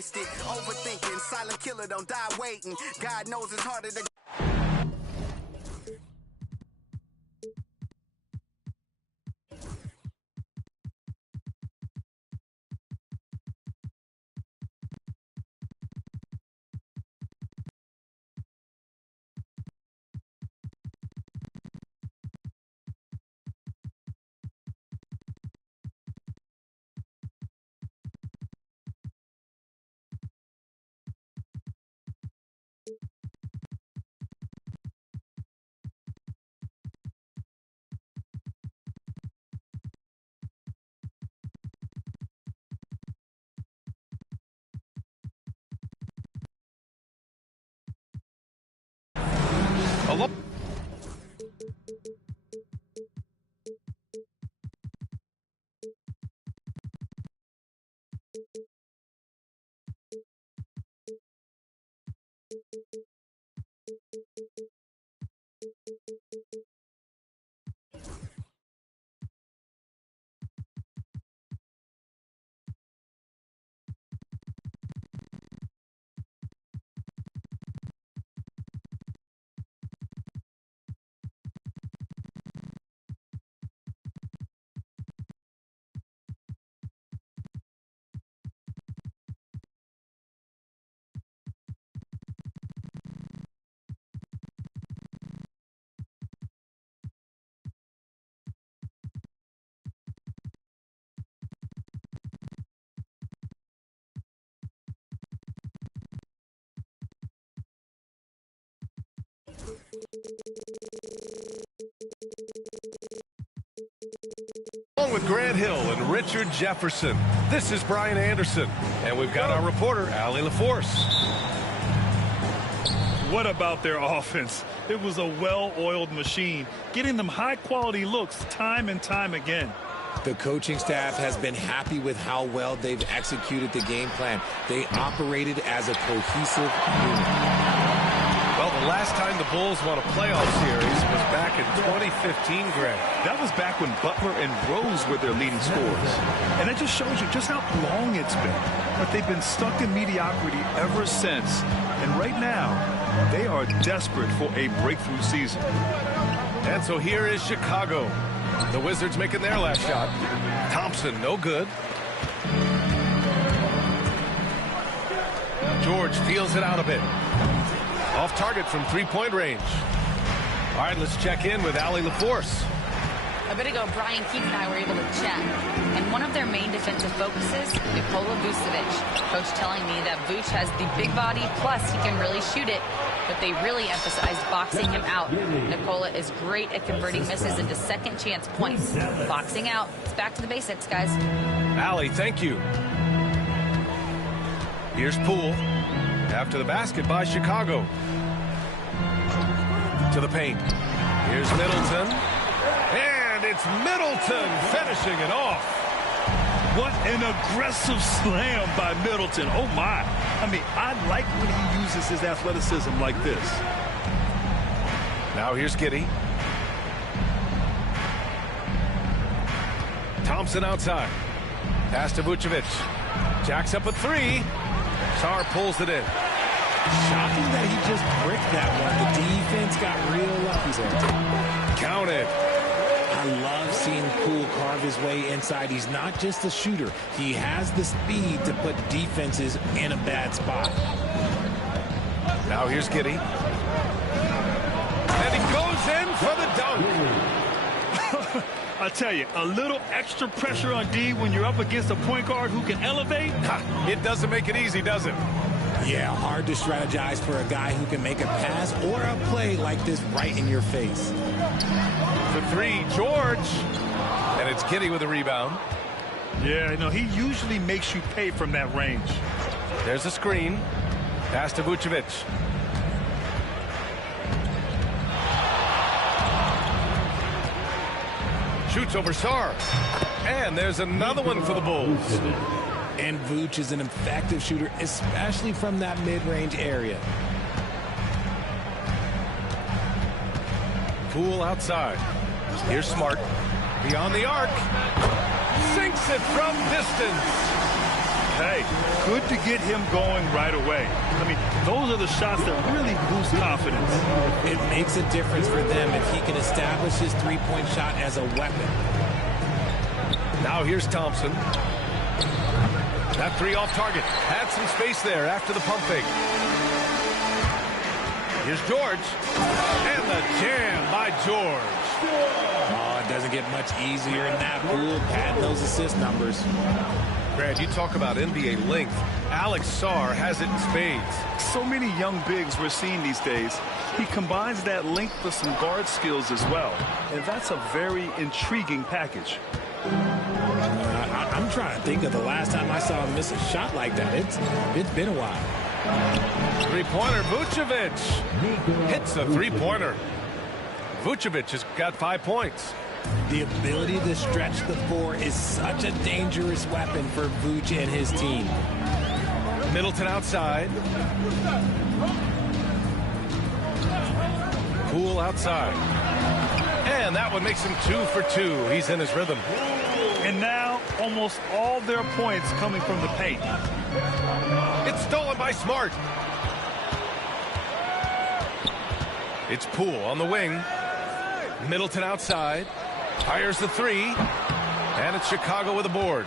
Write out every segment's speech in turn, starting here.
wasted. Overthinking, silent killer don't die waiting. God knows it's harder to... Hello? Along with Grant Hill and Richard Jefferson, this is Brian Anderson, and we've got our reporter, Allie LaForce. What about their offense? It was a well-oiled machine, getting them high-quality looks time and time again. The coaching staff has been happy with how well they've executed the game plan. They operated as a cohesive unit. Well, the last time the Bulls won a playoff series was back in 2015, Greg. That was back when Butler and Rose were their leading scorers. And it just shows you just how long it's been. But they've been stuck in mediocrity ever since. And right now, they are desperate for a breakthrough season. And so here is Chicago. The Wizards making their last shot. Thompson, no good. George feels it out a bit. Off target from three-point range. All right, let's check in with Allie LaForce. A bit ago, Brian Keith and I were able to chat, and one of their main defensive focuses, Nikola Vucevic. Coach telling me that Vuce has the big body, plus he can really shoot it, but they really emphasized boxing him out. Nikola is great at converting misses into second chance points. Boxing out. It's back to the basics, guys. Allie, thank you. Here's Poole. After the basket by Chicago. To the paint. Here's Middleton. And it's Middleton finishing it off. What an aggressive slam by Middleton. Oh, my. I mean, I like when he uses his athleticism like this. Now here's Giddey. Thompson outside. Pass to Vucevic. Jacks up a three. Sarr pulls it in. Shocking that he just bricked that one. The defense got real lucky there. Counted. I love seeing Poole carve his way inside. He's not just a shooter. He has the speed to put defenses in a bad spot. Now here's Giddey. And he goes in for the dunk. I tell you, a little extra pressure on D when you're up against a point guard who can elevate. It doesn't make it easy, does it? Yeah, hard to strategize for a guy who can make a pass or a play like this right in your face. For three, George. And it's Giddey with a rebound. Yeah, no, he usually makes you pay from that range. There's a screen. Pass to Vucevic. Shoots over Sarr. And there's another one for the Bulls. And Vooch is an effective shooter, especially from that mid-range area. Poole outside. Here's Smart. Beyond the arc. Sinks it from distance. Hey, good to get him going right away. I mean, those are the shots that really boost confidence. It makes a difference for them if he can establish his three-point shot as a weapon. Now here's Thompson. That three off target. Had some space there after the pump fake. Here's George. And the jam by George. Oh, it doesn't get much easier in that pool, padding those assist numbers. Grant, you talk about NBA length. Alex Sarr has it in spades. So many young bigs we're seeing these days. He combines that length with some guard skills as well. And that's a very intriguing package. I'm trying to think of the last time I saw him miss a shot like that. It's been a while. Three-pointer, Vucevic hits a three-pointer. Vucevic has got 5 points. The ability to stretch the floor is such a dangerous weapon for Vuce and his team. Middleton outside. Poole outside. And that one makes him 2 for 2. He's in his rhythm. And now almost all their points coming from the paint. It's stolen by Smart. It's Poole on the wing. Middleton outside. Fires the three. And it's Chicago with a board.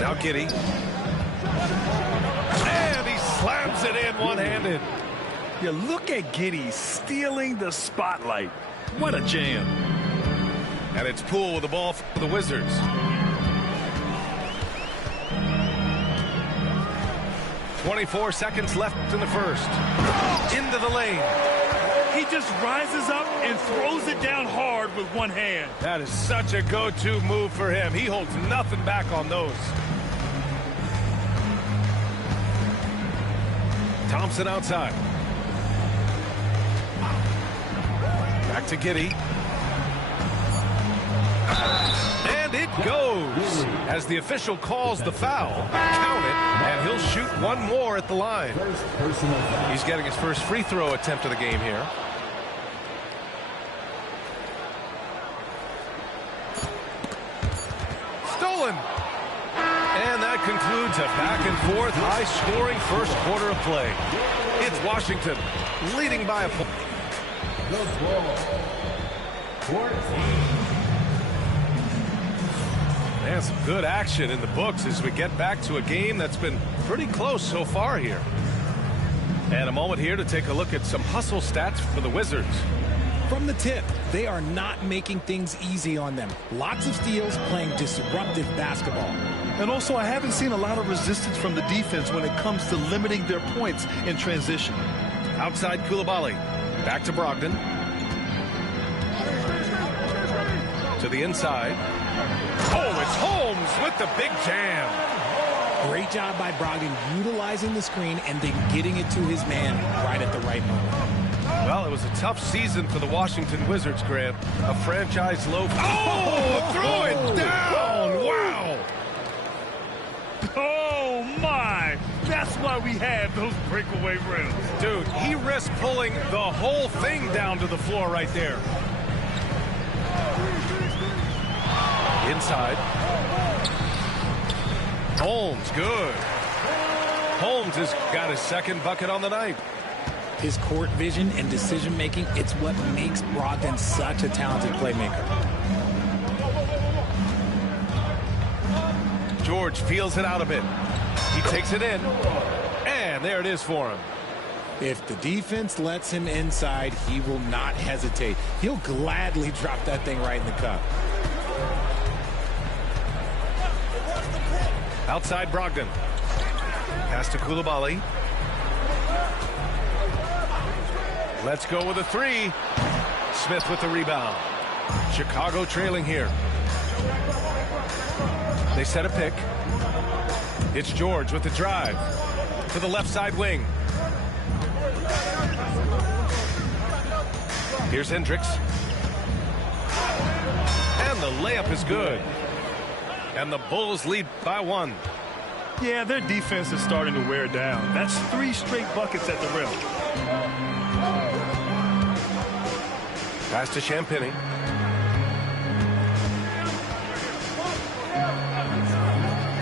Now Giddey. And he slams it in one-handed. Yeah, look at Giddey stealing the spotlight. What a jam. And it's Poole with the ball for the Wizards. .24 seconds left in the first. Into the lane. He just rises up and throws it down hard with one hand. That is such a go-to move for him. He holds nothing back on those. Thompson outside. Back to Giddey. And it goes. As the official calls the foul, count it, and he'll shoot one more at the line. He's getting his first free throw attempt of the game here. Stolen. And that concludes a back-and-forth, high-scoring first quarter of play. It's Washington leading by a point. And some good action in the books as we get back to a game that's been pretty close so far here. And a moment here to take a look at some hustle stats for the Wizards. From the tip, they are not making things easy on them. Lots of steals, playing disruptive basketball. And also, I haven't seen a lot of resistance from the defense when it comes to limiting their points in transition. Outside Coulibaly. Back to Brogdon. To the inside. Oh, it's Holmes with the big jam. Great job by Brogdon utilizing the screen and then getting it to his man right at the right moment. Well, it was a tough season for the Washington Wizards, Grant. A franchise low. Oh, throw it down. Wow. Oh, my. That's why we have those breakaway rims. Dude, he risked pulling the whole thing down to the floor right there. Inside. Holmes, good. Holmes has got his second bucket on the night. His court vision and decision-making, it's what makes Brogdon such a talented playmaker. George feels it out a bit. He takes it in. And there it is for him. If the defense lets him inside, he will not hesitate. He'll gladly drop that thing right in the cup. Outside Brogdon. Pass to Coulibaly. Let's go with a three. Smith with the rebound. Chicago trailing here. They set a pick. It's George with the drive. To the left side wing. Here's Hendricks. And the layup is good. And the Bulls lead by one. Yeah, their defense is starting to wear down. That's 3 straight buckets at the rim. Pass to Champagny.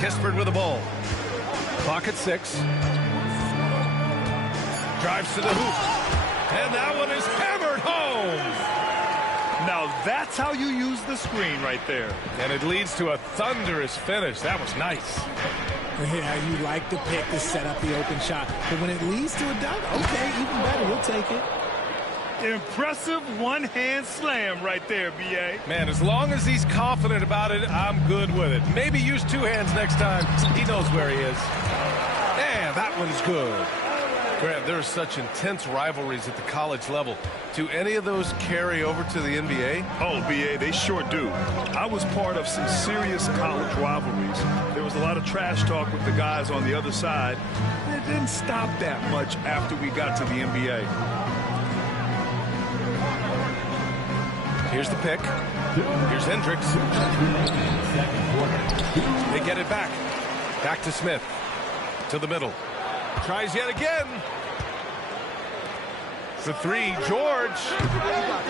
Kispert with the ball. Clock at 6. Drives to the hoop. And that one is hammered home. Now that's how you use the screen right there. And it leads to a thunderous finish. That was nice. Yeah, you like the pick to set up the open shot. But when it leads to a dunk, okay, even better. We'll take it. Impressive one-hand slam right there, B.A. Man, as long as he's confident about it, I'm good with it. Maybe use 2 hands next time. He knows where he is. And that one's good. Grant, there are such intense rivalries at the college level. Do any of those carry over to the NBA? Oh, B.A., they sure do. I was part of some serious college rivalries. There was a lot of trash talk with the guys on the other side. It didn't stop that much after we got to the NBA. Here's the pick. Here's Hendricks. They get it back. Back to Smith. To the middle. Tries yet again. The 3, George.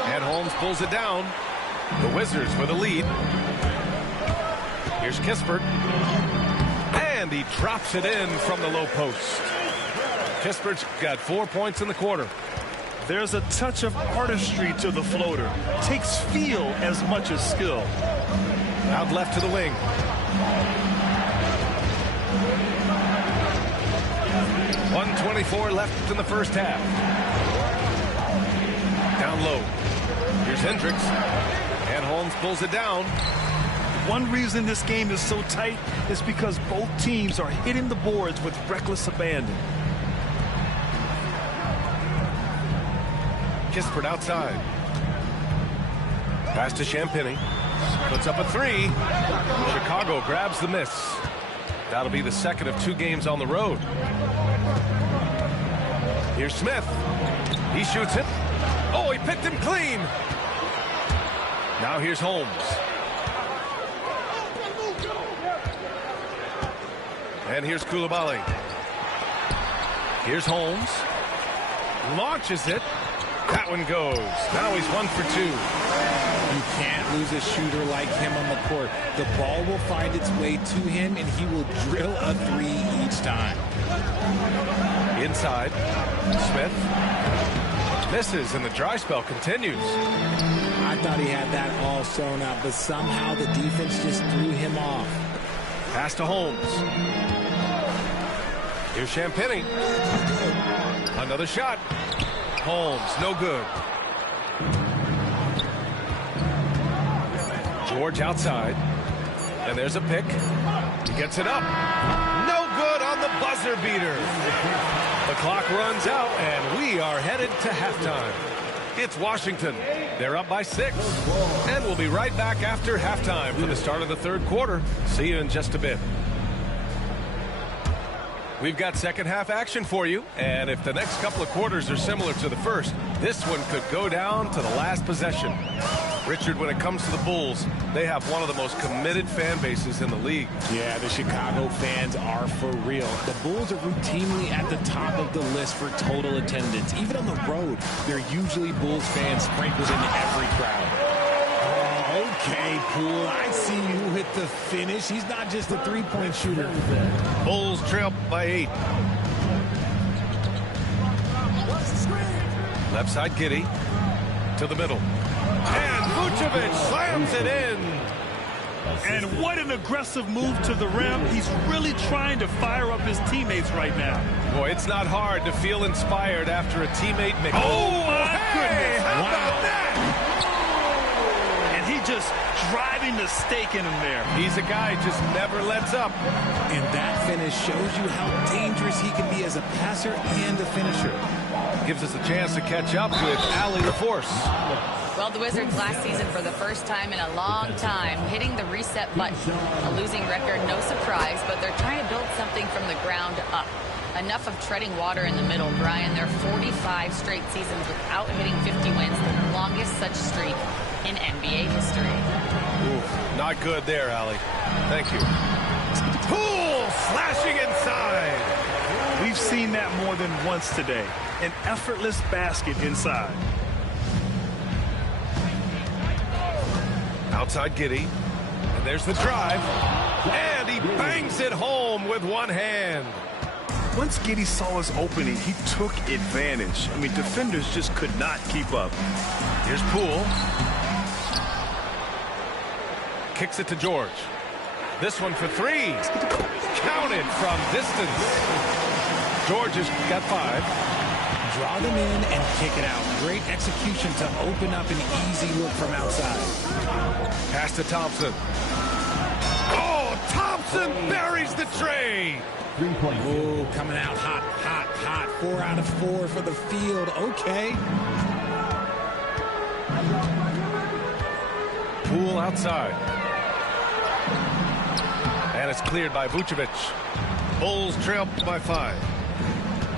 And Holmes pulls it down. The Wizards with a lead. Here's Kispert. And he drops it in from the low post. Kispert's got 4 points in the quarter. There's a touch of artistry to the floater. Takes feel as much as skill. Out left to the wing. .124 left in the first half. Down low. Here's Hendricks. And Holmes pulls it down. One reason this game is so tight is because both teams are hitting the boards with reckless abandon. Kispert outside. Pass to Champagny. Puts up a 3. Chicago grabs the miss. That'll be the second of 2 games on the road. Here's Smith. He shoots it. Oh, he picked him clean. Now here's Holmes. And here's Coulibaly. Here's Holmes. Launches it. That one goes. Now he's 1 for 2. You can't lose a shooter like him on the court. The ball will find its way to him, and he will drill a 3 each time. Inside. Smith. Misses, and the dry spell continues. I thought he had that all sewn up, but somehow the defense just threw him off. Pass to Holmes. Here's Champagny. Another shot. Holmes, no good. George outside. And there's a pick. He gets it up. No good on the buzzer beater. The clock runs out, and we are headed to halftime. It's Washington. They're up by 6. And we'll be right back after halftime for the start of the 3rd quarter. See you in just a bit. We've got second half action for you, and if the next couple of quarters are similar to the first, this one could go down to the last possession. Richard, when it comes to the Bulls, they have one of the most committed fan bases in the league. Yeah, the Chicago fans are for real. The Bulls are routinely at the top of the list for total attendance. Even on the road, there are usually Bulls fans sprinkled into every crowd. Okay, Poole, I see you hit the finish. He's not just a three-point shooter. Bulls trail by 8. Left side, Giddey. To the middle. And Vucevic slams it in. And what an aggressive move to the rim. He's really trying to fire up his teammates right now. Boy, it's not hard to feel inspired after a teammate makes. Oh, my goodness. How about that? Just driving the stake in him there. He's a guy who just never lets up. And that finish shows you how dangerous he can be as a passer and a finisher. Gives us a chance to catch up with Allie LaForce. Well, the Wizards last season, for the first time in a long time, hitting the reset button. A losing record, no surprise, but they're trying to build something from the ground up. Enough of treading water in the middle, Brian. They're 45 straight seasons without hitting 50 wins, the longest such streak in NBA history. Ooh, not good there, Allie. Thank you. Poole slashing inside. We've seen that more than once today. An effortless basket inside. Outside Giddey. And there's the drive. And he he bangs it home with one hand. Once Giddey saw his opening, he took advantage. I mean, defenders just could not keep up. Here's Poole. Kicks it to George. This one for three. Counted from distance. George has got 5. Draw them in and kick it out. Great execution to open up an easy look from outside. Pass to Thompson. Oh, Thompson buries the tray. 3-point. Ooh, coming out hot, hot, hot. 4 out of 4 for the field. Okay. Poole outside. And it's cleared by Vucevic. Bulls trail by 5.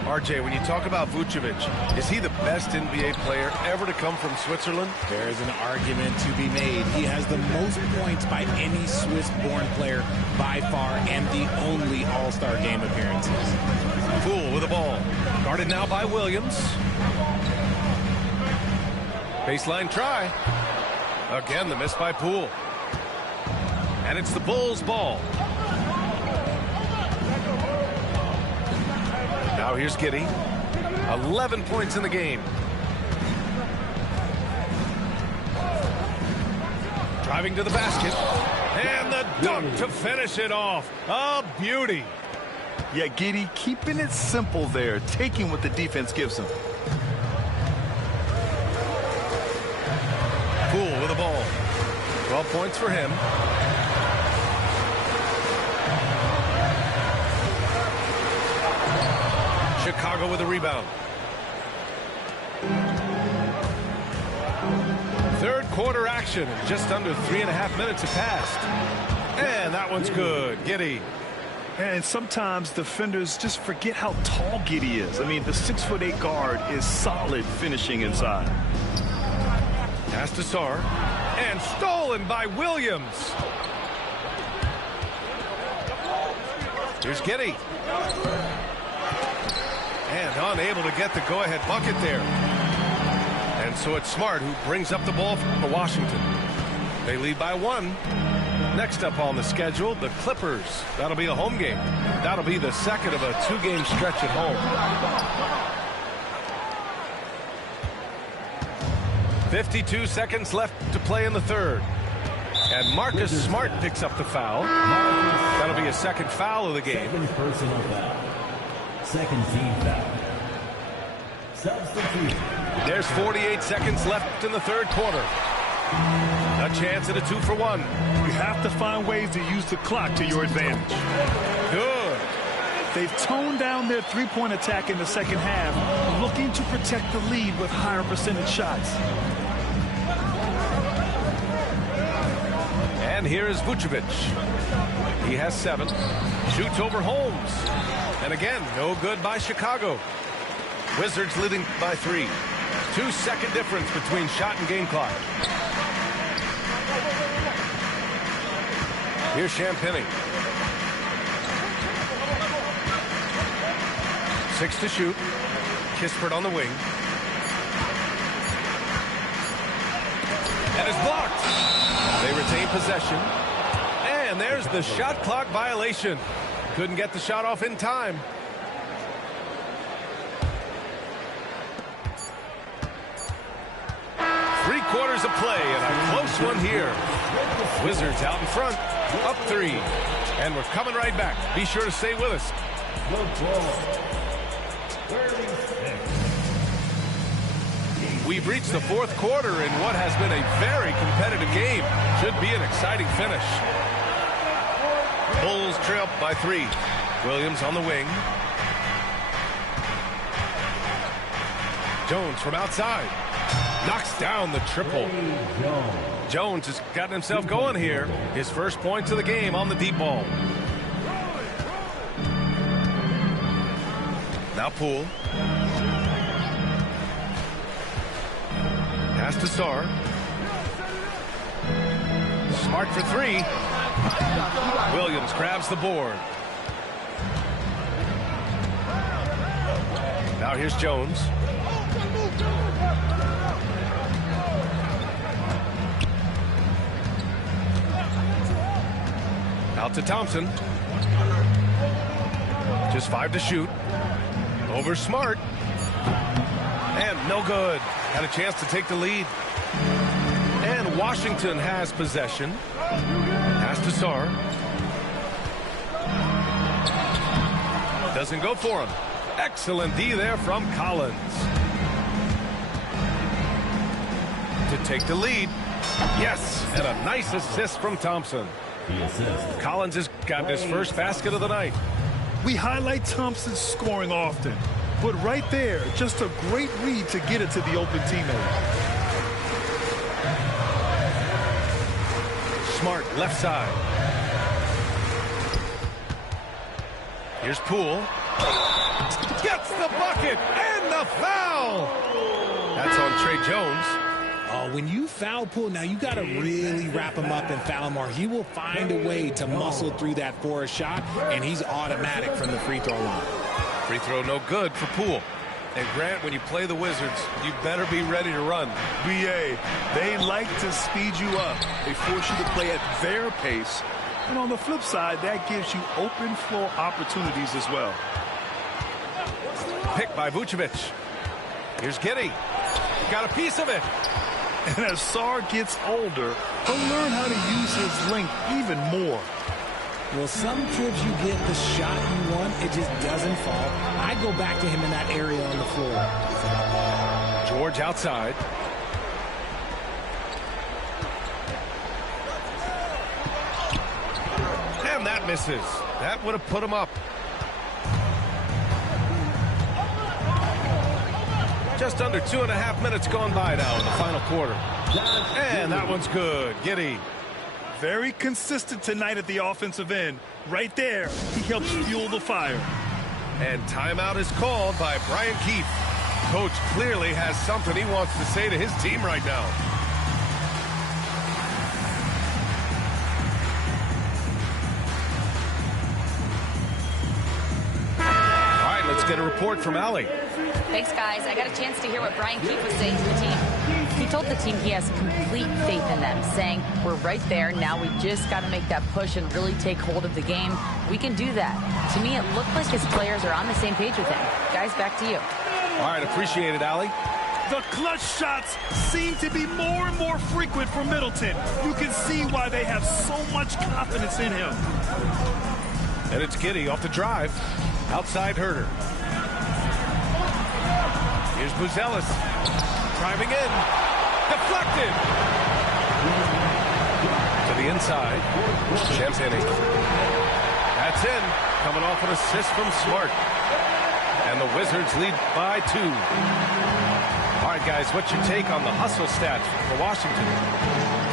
RJ, when you talk about Vucevic, is he the best NBA player ever to come from Switzerland? There is an argument to be made. He has the most points by any Swiss-born player by far and the only All-Star game appearances. Poole with the ball. Guarded now by Williams. Baseline try. Again, the miss by Poole. And it's the Bulls' ball. Now here's Giddey. 11 points in the game. Driving to the basket. And the dunk to finish it off. A beauty. Yeah, Giddey keeping it simple there, taking what the defense gives him. Poole with the ball. 12 points for him. Chicago with a rebound. Third quarter action. Just under 3.5 minutes have passed. And that one's good. Giddey. And sometimes defenders just forget how tall Giddey is. I mean, the 6'8" guard is solid finishing inside. Pass to Sarr. And stolen by Williams. Here's Giddey. And unable to get the go-ahead bucket there. And so it's Smart who brings up the ball for Washington. They lead by 1. Next up on the schedule, the Clippers. That'll be a home game. That'll be the second of a 2-game stretch at home. 52 seconds left to play in the third. And Marcus Smart picks up the foul. That'll be a second foul of the game. Second personal foul. Second team foul. Substitute. There's 48 seconds left in the third quarter. A chance at a 2-for-1. You have to find ways to use the clock to your advantage. Good. They've toned down their three-point attack in the second half, looking to protect the lead with higher percentage shots. And here is Vucevic. He has 7. Shoots over Holmes. And again, no good by Chicago. Wizards leading by 3. 2-second difference between shot and game clock. Here's Champagny. 6 to shoot. Kispert on the wing. And it's blocked. They retain possession. And there's the shot clock violation. Couldn't get the shot off in time. Three-quarters of play and a close one here. Wizards out in front, up 3. And we're coming right back. Be sure to stay with us. We've reached the fourth quarter in what has been a very competitive game. Should be an exciting finish. Bulls trail by 3. Williams on the wing. Jones from outside. Knocks down the triple. Jones has gotten himself going here. His first points of the game on the deep ball. Now Poole. Pass to Sarr. Smart for 3. Williams grabs the board. Now here's Jones. Out to Thompson. Just 5 to shoot. Over Smart. And no good. Had a chance to take the lead. And Washington has possession. Pass to Sarr. Doesn't go for him. Excellent D there from Collins. To take the lead. Yes, and a nice assist from Thompson. Collins has got his first basket of the night. We highlight Thompson's scoring often, but right there, just a great read to get it to the open teammate. Smart, left side. Here's Poole. Gets the bucket and the foul. That's on Trey Jones. Oh, when you foul Poole, now you got to really wrap him up and foul him, or he will find a way to muscle through that for a shot, and he's automatic from the free throw line. Free throw no good for Poole. And Grant, when you play the Wizards, you better be ready to run. BA, they like to speed you up. They force you to play at their pace. And on the flip side, that gives you open floor opportunities as well. Pick by Vucevic. Here's Giddey. Got a piece of it. And as Sarr gets older, he'll learn how to use his length even more. Well, some trips you get the shot you want, it just doesn't fall. I go back to him in that area on the floor. George outside. And that misses. That would have put him up. Just under 2.5 minutes gone by now in the final quarter. And that one's good. Giddey. Very consistent tonight at the offensive end. Right there, he helps fuel the fire. And timeout is called by Brian Keefe. Coach clearly has something he wants to say to his team right now. All right, let's get a report from Allie. Thanks, guys. I got a chance to hear what Brian Keefe was saying to the team. He told the team he has complete faith in them, saying, we're right there. Now we just got to make that push and really take hold of the game. We can do that. To me, it looked like his players are on the same page with him. Guys, back to you. All right, appreciate it, Allie. The clutch shots seem to be more and more frequent for Middleton. You can see why they have so much confidence in him. And it's Giddey off the drive. Outside Herter. Here's Buzelis. Driving in. Deflected. To the inside. Champagny. That's in. Coming off an assist from Smart. And the Wizards lead by 2. All right, guys, what's your take on the hustle stats for Washington?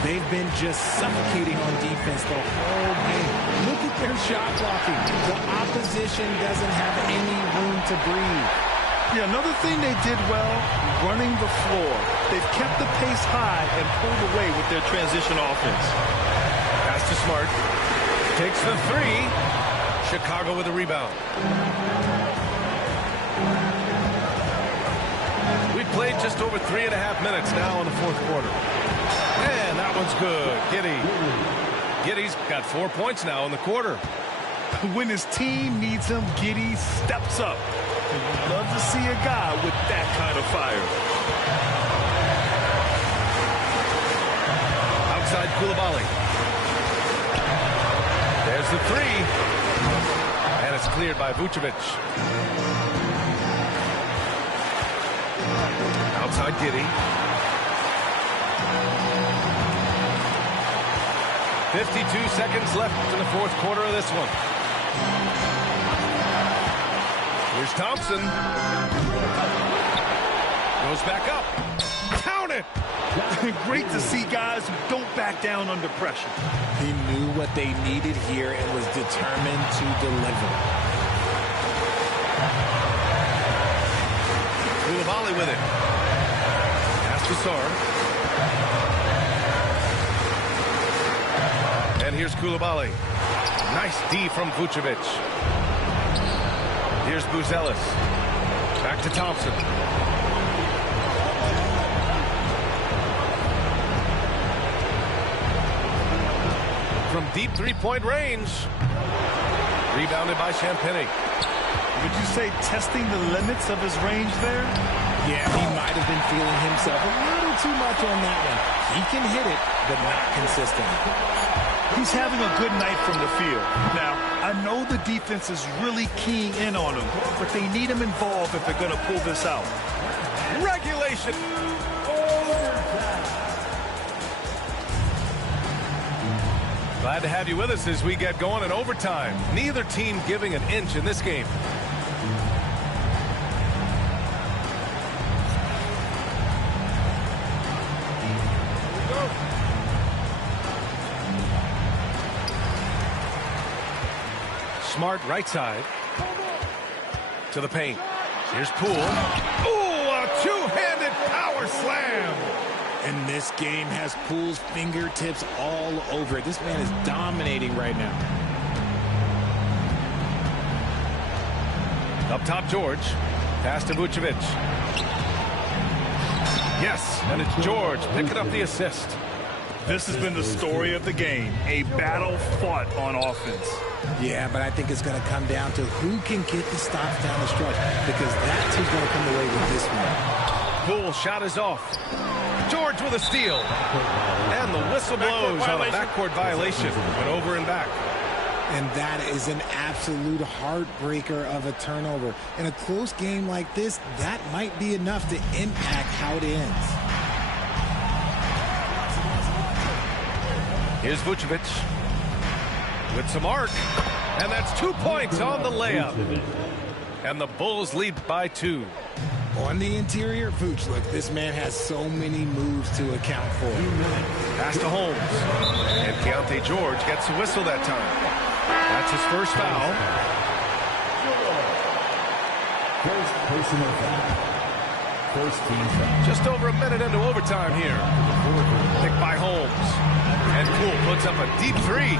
They've been just suffocating on defense the whole game. Look at their shot blocking. The opposition doesn't have any room to breathe. Yeah, another thing they did well, running the floor. They've kept the pace high and pulled away with their transition offense. Pass to Smart. Takes the 3. Chicago with a rebound. We've played just over 3.5 minutes now in the fourth quarter. And that one's good. Giddey. Giddey's got 4 points now in the quarter. When his team needs him, Giddey steps up. And you'd love to see a guy with that kind of fire. Outside Coulibaly. There's the 3. And it's cleared by Vucevic. Outside Giddey. 52 seconds left in the fourth quarter of this one. Here's Thompson. Goes back up. Count it! Great to see guys who don't back down under pressure. He knew what they needed here and was determined to deliver. Coulibaly with it. Pass to Sarr. And here's Coulibaly. Nice D from Vucevic. Here's Buzelis. Back to Thompson. From deep three-point range. Rebounded by Champagny. Would you say testing the limits of his range there? Yeah, he might have been feeling himself a little too much on that one. He can hit it, but not consistently. He's having a good night from the field. Now, I know the defense is really keying in on him, but they need him involved if they're going to pull this out. Regulation. Glad to have you with us as we get going in overtime. Neither team giving an inch in this game. Smart right side to the paint. Here's Poole. Ooh, a two-handed power slam. And this game has Poole's fingertips all over it. This man is dominating right now. Up top, George. Pass to Vucevic. Yes, and it's George picking up the assist. This has been the story of the game, a battle fought on offense. Yeah, but I think it's going to come down to who can get the stops down the stretch, because that's who's going to come away with this one. Poole shot is off. George with a steal. And the whistle blows on a backcourt violation. Went over and back. And that is an absolute heartbreaker of a turnover. In a close game like this, that might be enough to impact how it ends. Here's Vucevic with some arc. And that's 2 points on the layup. And the Bulls lead by 2. On the interior, Vooch, look, this man has so many moves to account for. Pass to Holmes. And Keontae George gets a whistle that time. That's his first foul. First personal foul. First team foul. Just over a minute into overtime here. Picked by Holmes. And Poole puts up a deep three.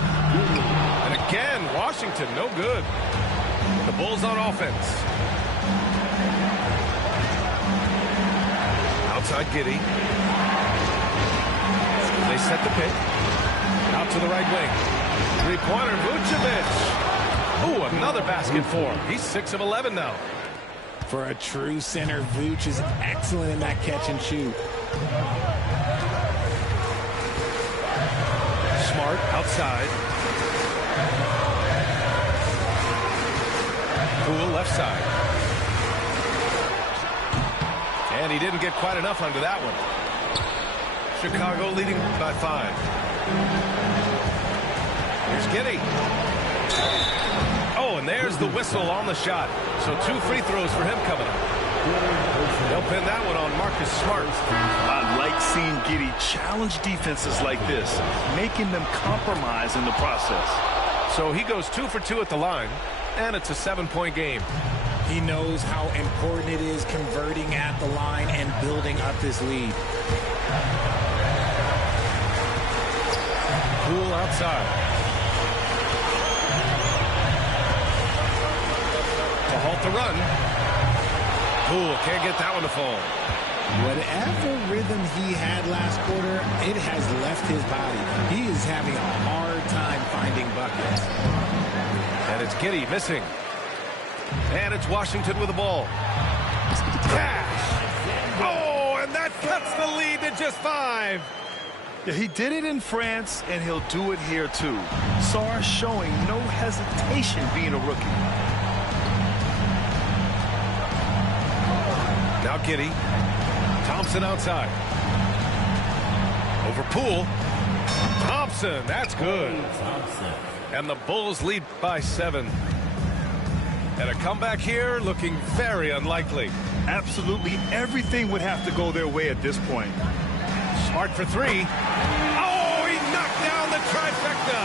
And again, Washington, no good. The Bulls on offense. Outside Giddey. They set the pick. Out to the right wing. Three-pointer, Vucevic. Ooh, another basket for him. He's 6 of 11 now. For a true center, Vooch is excellent in that catch and shoot. Smart outside. Poole left side. And he didn't get quite enough under that one. Chicago leading by 5. Here's Giddey. Oh, and there's the whistle on the shot. So 2 free throws for him coming up. They'll pin that one on Marcus Smart. I like seeing Giddey challenge defenses like this, making them compromise in the process. So he goes 2 for 2 at the line, and it's a 7-point game. He knows how important it is converting at the line and building up this lead. Poole outside. To halt the run. Poole can't get that one to fall. Whatever rhythm he had last quarter, it has left his body. He is having a hard time finding buckets. And it's Giddey missing. And it's Washington with the ball. Cash. Oh, and that cuts the lead to just 5. Yeah, he did it in France, and he'll do it here too. Sarr showing no hesitation being a rookie. Now Giddey. Thompson outside. Over Poole. Thompson, that's good. And the Bulls lead by 7. And a comeback here looking very unlikely. Absolutely everything would have to go their way at this point. Smart for 3. Oh, he knocked down the trifecta.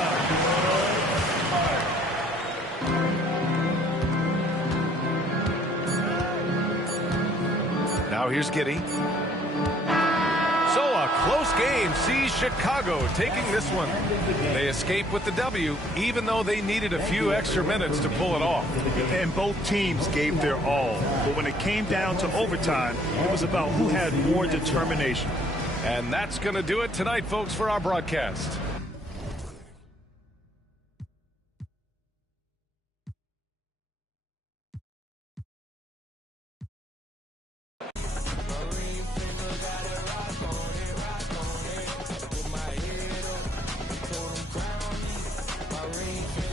Now here's Giddey. So a close game sees Chicago taking this one. They escape with the W, even though they needed a few extra minutes to pull it off. And both teams gave their all. But when it came down to overtime, it was about who had more determination. And that's going to do it tonight, folks, for our broadcast. my ring finger.